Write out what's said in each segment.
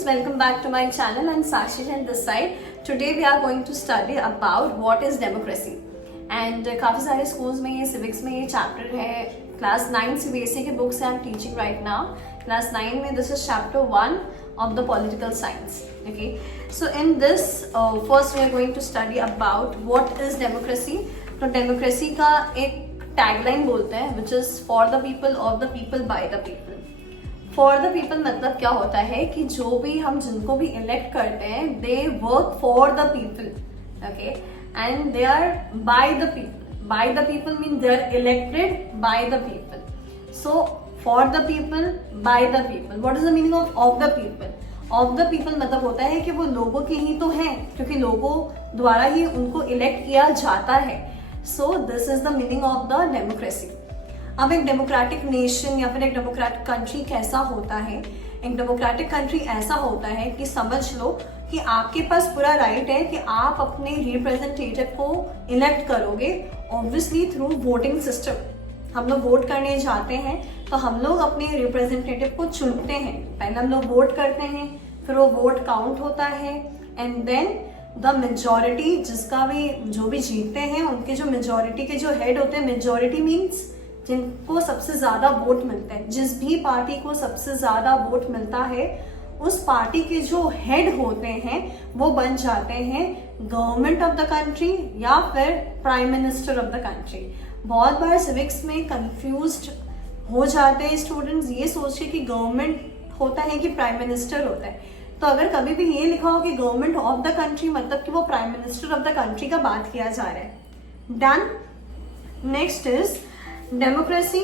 students, welcome back to my channel and Sakshi and this side. Today we are going to study about what is democracy. And काफ़ी सारे schools में ये civics में ये chapter है. Class 9 CBSE की books I'm teaching right now. Class 9 में this is chapter 1 of the political science. Okay. So in this first we are going to study about what is democracy. तो democracy का एक tagline बोलते हैं which is for the people, of the people, by the people. For the people मतलब क्या होता है कि जो भी हम जिनको भी इलेक्ट करते हैं they work for the people, okay, and they are by the people. By the people mean they are elected by the people. So for the people, by the people. What is the meaning of the people? Of the people मतलब होता है कि वो लोगों के ही तो हैं, क्योंकि लोगों द्वारा ही उनको इलेक्ट किया जाता है. So this is the meaning of the democracy. अब एक डेमोक्रेटिक नेशन या फिर एक डेमोक्रेटिक कंट्री कैसा होता है? एक डेमोक्रेटिक कंट्री ऐसा होता है कि समझ लो कि आपके पास पूरा राइट है कि आप अपने रिप्रेजेंटेटिव को इलेक्ट करोगे, ऑब्वियसली थ्रू वोटिंग सिस्टम. हम लोग वोट करने जाते हैं तो हम लोग अपने रिप्रेजेंटेटिव को चुनते हैं. पहले हम लोग वोट करते हैं, फिर वो वोट काउंट होता है एंड देन द मेजोरिटी, जिसका भी जो भी जीतते हैं उनके जो मेजोरिटी के जो हेड होते हैं, मेजोरिटी मीन्स जिनको सबसे ज्यादा वोट मिलते हैं, जिस भी पार्टी को सबसे ज्यादा वोट मिलता है उस पार्टी के जो हेड होते हैं वो बन जाते हैं गवर्नमेंट ऑफ द कंट्री या फिर prime minister of the country. बहुत बार सिविक्स में कंफ्यूज्ड हो जाते हैं स्टूडेंट्स ये सोच के कि गवर्नमेंट होता है कि प्राइम मिनिस्टर होता है. तो अगर कभी भी ये लिखा हो कि गवर्नमेंट ऑफ द कंट्री मतलब कि वो prime minister of the country का बात किया जा रहा है. Done. Next is democracy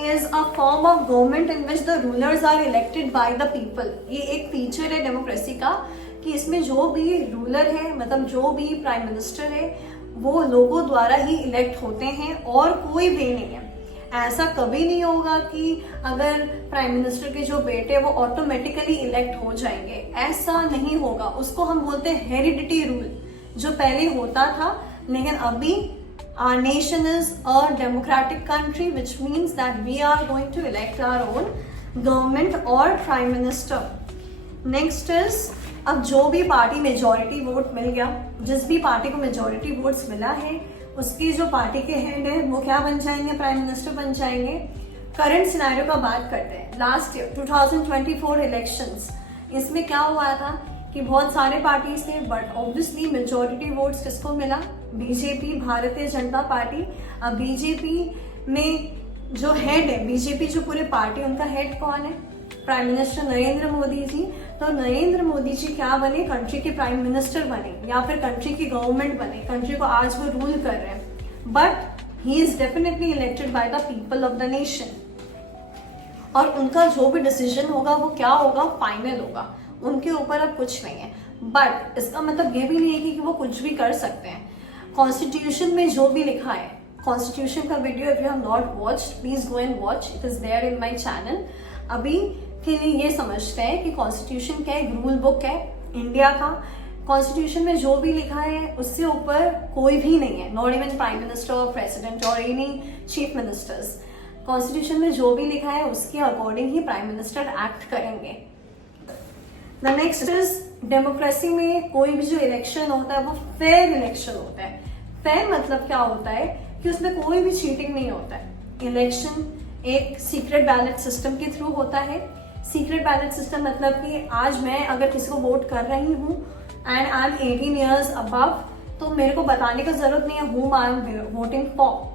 is a form of government in which the rulers are elected by the people. ये एक फीचर है डेमोक्रेसी का कि इसमें जो भी रूलर है मतलब जो भी प्राइम मिनिस्टर है वो लोगों द्वारा ही इलेक्ट होते हैं और कोई भी नहीं है. ऐसा कभी नहीं होगा कि अगर प्राइम मिनिस्टर के जो बेटे वो ऑटोमेटिकली इलेक्ट हो जाएंगे, ऐसा नहीं होगा. उसको हम बोलते हैं हेरिडिटी रूल, जो पहले होता था. लेकिन अभी our nation is a democratic country, which means that we are going to elect our own government or prime minister. Next is, अब जो भी पार्टी मेजोरिटी वोट मिल गया, जिस भी पार्टी को मेजोरिटी वोट्स मिला है उसकी जो पार्टी के हेड है वो क्या बन जाएंगे? प्राइम मिनिस्टर बन जाएंगे. करंट सिनेरियो का बात करते हैं. लास्ट ईयर 2024 इलेक्शंस, इसमें क्या हुआ था कि बहुत सारे पार्टीज थे बट ऑब्वियसली मेजोरिटी वोट्स किसको मिला? BJP, Bharatiya Janata party. अब बीजेपी में जो हेड है, बीजेपी जो पूरे पार्टी, उनका हेड कौन है? Prime minister Narendra Modi ji. तो नरेंद्र मोदी जी क्या बने? कंट्री के प्राइम मिनिस्टर बने या फिर कंट्री की गवर्नमेंट बने. कंट्री को आज वो रूल कर रहे हैं but he is definitely elected by the people of the nation. और उनका जो भी डिसीजन होगा वो क्या होगा? फाइनल होगा. उनके ऊपर अब कुछ नहीं है. बट इसका मतलब ये भी नहीं है कि वो कुछ भी कर सकते हैं. कॉन्स्टिट्यूशन में जो भी लिखा है, कॉन्स्टिट्यूशन का video if you have not watch please go and watch, it is there in my channel. अभी के लिए ये समझते हैं कि कॉन्स्टिट्यूशन क्या है? एक रूल बुक है इंडिया का. कॉन्स्टिट्यूशन में जो भी लिखा है उससे ऊपर कोई भी नहीं है, नॉट इवन प्राइम मिनिस्टर और प्रेसिडेंट और एनी चीफ मिनिस्टर्स. कॉन्स्टिट्यूशन में जो भी लिखा है उसके अकॉर्डिंग ही प्राइम मिनिस्टर एक्ट करेंगे. द नेक्स्ट इज, डेमोक्रेसी में कोई भी जो इलेक्शन होता है वो फेयर इलेक्शन होता है. फेयर मतलब क्या होता है कि उसमें कोई भी चीटिंग नहीं होता है. इलेक्शन एक सीक्रेट बैलेट सिस्टम के थ्रू होता है. सीक्रेट बैलेट सिस्टम मतलब कि आज मैं अगर किसी को वोट कर रही हूँ and I am 18 years above, तो मेरे को बताने की जरूरत नहीं है whom I am voting for.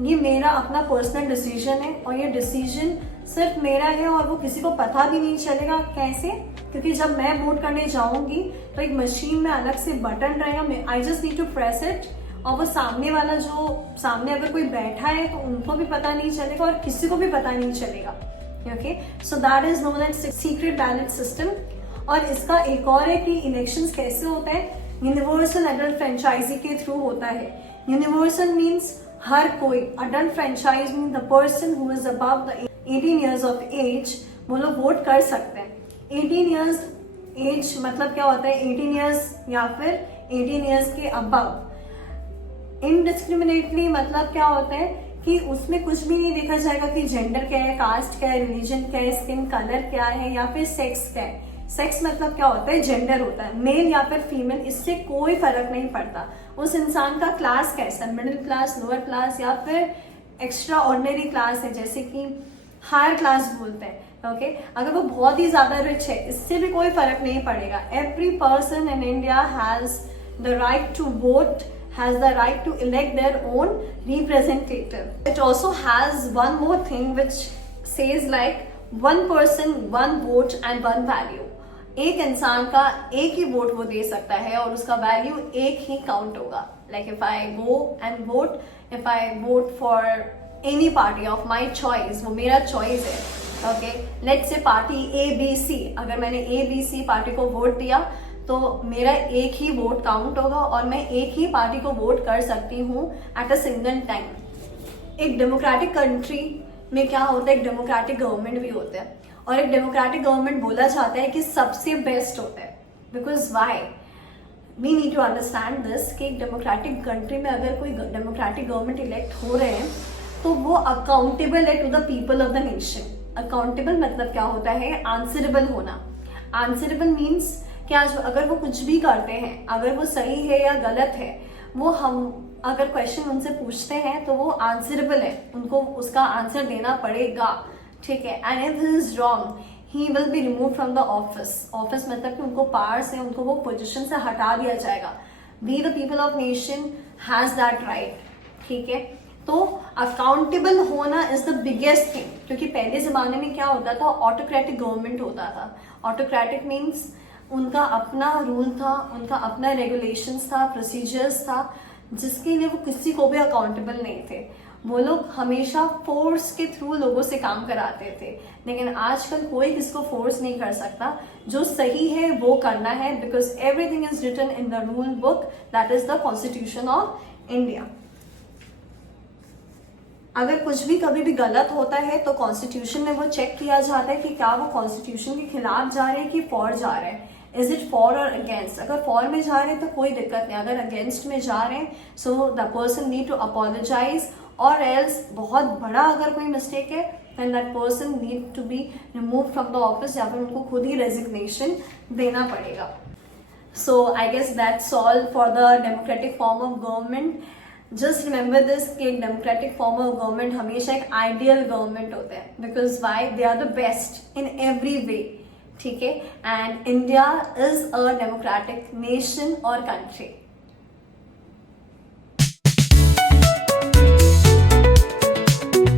ये मेरा अपना पर्सनल डिसीजन है और ये डिसीजन सिर्फ मेरा है और वो किसी को पता भी नहीं चलेगा. कैसे? क्योंकि जब मैं वोट करने जाऊंगी तो एक मशीन में अलग से बटन रहेगा, I just need to press it, और वो सामने वाला जो सामने अगर कोई बैठा है तो उनको भी पता नहीं चलेगा और किसी को भी पता नहीं चलेगा. Okay, so that is known as secret ballot system. और इसका एक और है कि इलेक्शंस कैसे होते हैं? यूनिवर्सल अडल्ट फ्रेंचाइजी के थ्रू होता है. यूनिवर्सल मीन्स हर कोई. Adult franchise mean the person who is above the 18 years of age, वो लोग वोट कर सकते हैं. 18 ईयर्स एज मतलब क्या होता है? 18 ईयर्स या फिर 18 ईयर्स के अबव. इनडिस्क्रिमिनेटली मतलब क्या होता है कि उसमें कुछ भी नहीं देखा जाएगा कि जेंडर क्या है, कास्ट क्या है, रिलीजन क्या है, स्किन कलर क्या है या फिर सेक्स क्या है. सेक्स मतलब क्या होता है, जेंडर होता है, मेल या फिर फीमेल, इससे कोई फर्क नहीं पड़ता उस इंसान का क्लास कैसा, मिडिल क्लास, लोअर क्लास या फिर एक्स्ट्रा ऑर्डिनरी क्लास है, जैसे कि हायर क्लास बोलते हैं। ओके अगर वो बहुत ही ज्यादा रिच है, इससे भी कोई फर्क नहीं पड़ेगा। Every person in India has the right to vote, has the right to elect their own representative. It also has one more thing which says like one person, one vote and one value. एक इंसान का एक ही vote वो दे सकता है और उसका value एक ही काउंट होगा। Like if I go and vote, if I vote for any party of my choice, वो मेरा choice है। Okay, let's say party ABC, अगर मैंने ABC पार्टी को वोट दिया तो मेरा एक ही वोट काउंट होगा और मैं एक ही पार्टी को वोट कर सकती हूँ एट अ सिंगल टाइम। एक डेमोक्रेटिक कंट्री में क्या होता है, एक डेमोक्रेटिक गवर्नमेंट भी होता है और एक डेमोक्रेटिक गवर्नमेंट बोला जाता है कि सबसे बेस्ट होता है। Because why we need to understand this कि एक डेमोक्रेटिक कंट्री में अगर कोई डेमोक्रेटिक गवर्नमेंट इलेक्ट हो रहे हैं तो वो अकाउंटेबल है to the people of the nation. Accountable मतलब क्या होता है, आंसरेबल होना। आंसरेबल मीन्स कि आज अगर वो कुछ भी करते हैं, अगर वो सही है या गलत है, वो हम अगर क्वेश्चन उनसे पूछते हैं तो वो आंसरेबल है, उनको उसका आंसर देना पड़ेगा, ठीक है। And if he is wrong he will be remove from the office. Office मतलब कि उनको पावर से, उनको वो पोजीशन से हटा दिया जाएगा। We the people of nation has that right, ठीक है। तो अकाउंटेबल होना इज द बिगेस्ट थिंग, क्योंकि पहले जमाने में क्या होता था, ऑटोक्रेटिक गवर्नमेंट होता था। ऑटोक्रेटिक मीन्स उनका अपना रूल था, उनका अपना रेगुलेशंस था, प्रोसीजर्स था, जिसके लिए वो किसी को भी अकाउंटेबल नहीं थे। वो लोग हमेशा फोर्स के थ्रू लोगों से काम कराते थे, लेकिन आजकल कोई किसी को फोर्स नहीं कर सकता। जो सही है वो करना है, because everything is written in the rule book, that is the constitution of India. अगर कुछ भी कभी भी गलत होता है तो कॉन्स्टिट्यूशन में वो चेक किया जाता है कि क्या वो कॉन्स्टिट्यूशन के खिलाफ जा रहे हैं कि फॉर जा रहे हैं। इज इट फॉर और अगेंस्ट? अगर फॉर में जा रहे हैं तो कोई दिक्कत नहीं, अगर अगेंस्ट में जा रहे हैं so the person need to apologise, और एल्स बहुत बड़ा अगर कोई मिस्टेक है then that person need to be remove from the office, या फिर उनको खुद ही रेजिग्नेशन देना पड़ेगा। So I guess that's all for the democratic form of government. Just remember this कि एक डेमोक्रेटिक फॉर्म ऑफ गवर्नमेंट हमेशा एक आइडियल गवर्नमेंट होता है, because why, they are the best in every way, ठीक है। And India is a democratic nation और country.